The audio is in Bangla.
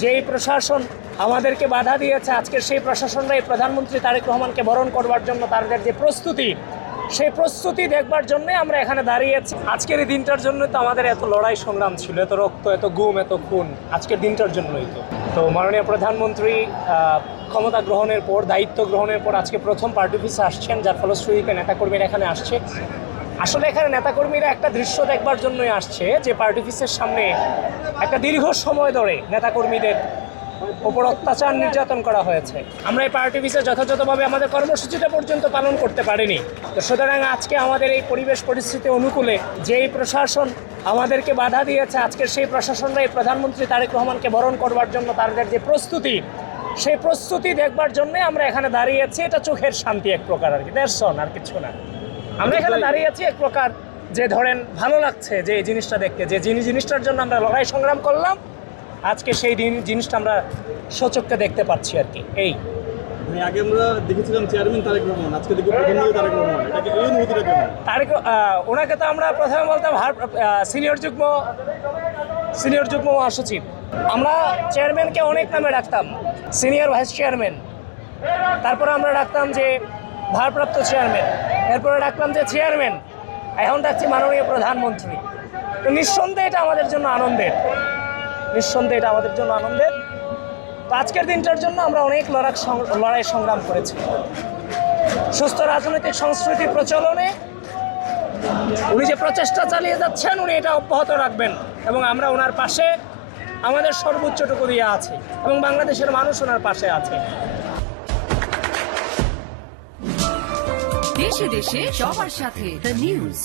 যেই প্রশাসন আমাদেরকে বাধা দিয়েছে, আজকে সেই প্রশাসনরাই প্রধানমন্ত্রী তারেক রহমানকে বরণ করবার জন্য তাদের যে প্রস্তুতি, সেই প্রস্তুতি দেখবার জন্যই আমরা এখানে দাঁড়িয়েছি। আজকের এই দিনটার জন্য তো আমাদের এত লড়াই সংগ্রাম ছিল, এত রক্ত, এত গুম, এত খুন, আজকের দিনটার জন্যই তো মাননীয় প্রধানমন্ত্রী ক্ষমতা গ্রহণের পর, দায়িত্ব গ্রহণের পর আজকে প্রথম পার্টি অফিসে আসছেন, যার ফলশ্রুতিতে নেতাকর্মীরা এখানে আসছে। আসলে এখানে নেতাকর্মীরা একটা দৃশ্য দেখবার জন্যই আসছে যে পার্টি অফিসের সামনে একটা দীর্ঘ সময় ধরে নেতাকর্মীদের ওপর অত্যাচার নির্যাতন করা হয়েছে। আমরা এই পার্টি অফিসে যথাযথভাবে আমাদের কর্মসূচিটা পর্যন্ত পালন করতে পারিনি। তো সুতরাং আজকে আমাদের এই পরিবেশ পরিস্থিতি অনুকূলে যেই প্রশাসন আমাদেরকে বাধা দিয়েছে, আজকের সেই প্রশাসনরাই প্রধানমন্ত্রী তারেক রহমানকে বরণ করবার জন্য তাদের যে প্রস্তুতি, সেই প্রস্তুতি দেখবার জন্যই আমরা এখানে দাঁড়িয়েছি। এটা চোখের শান্তি এক প্রকার, আর কি, দেড়শন আর কিছু না। আমরা এখানে দাঁড়িয়েছি এক প্রকার যে ধরেন ভালো লাগছে যে এই জিনিসটা দেখতে, যে জিনিসটার জন্য আমরা লড়াই সংগ্রাম করলাম, আজকে সেই জিনিসটা আমরা সচক্ষে দেখতে পাচ্ছি আর কি। এই আগে আমরা দেখেছিলাম চেয়ারম্যান তারেক রহমান, আজকে দেখি প্রধানমন্ত্রী তারেক রহমান, এটাকে এই অনুভূতিটা কেমন? তারেক ওনাকে তো আমরা প্রথমে বলতাম সিনিয়র যুগ্ম মহাসচিব। আমরা চেয়ারম্যানকে অনেক নামে ডাকতাম, সিনিয়র ভাইস চেয়ারম্যান, তারপরে আমরা ডাকতাম যে ভারপ্রাপ্ত চেয়ারম্যান, এরপরে ডাকলাম যে চেয়ারম্যান, এখন ডাকছি মাননীয় প্রধানমন্ত্রী। তো নিঃসন্দেহে এটা আমাদের জন্য আনন্দের, নিঃসন্দেহে এটা আমাদের জন্য আনন্দের। তো আজকের দিনটার জন্য আমরা অনেক লড়াই সংগ্রাম করেছি। সুস্থ রাজনৈতিক সংস্কৃতি প্রচলনে উনি যে প্রচেষ্টা চালিয়ে যাচ্ছেন, উনি এটা অব্যাহত রাখবেন এবং আমরা ওনার পাশে আমাদের সর্বোচ্চটুকু দিয়ে আছি এবং বাংলাদেশের মানুষ ওনার পাশে আছে। দেশে দেশে সবার সাথে দ্য নিউজ।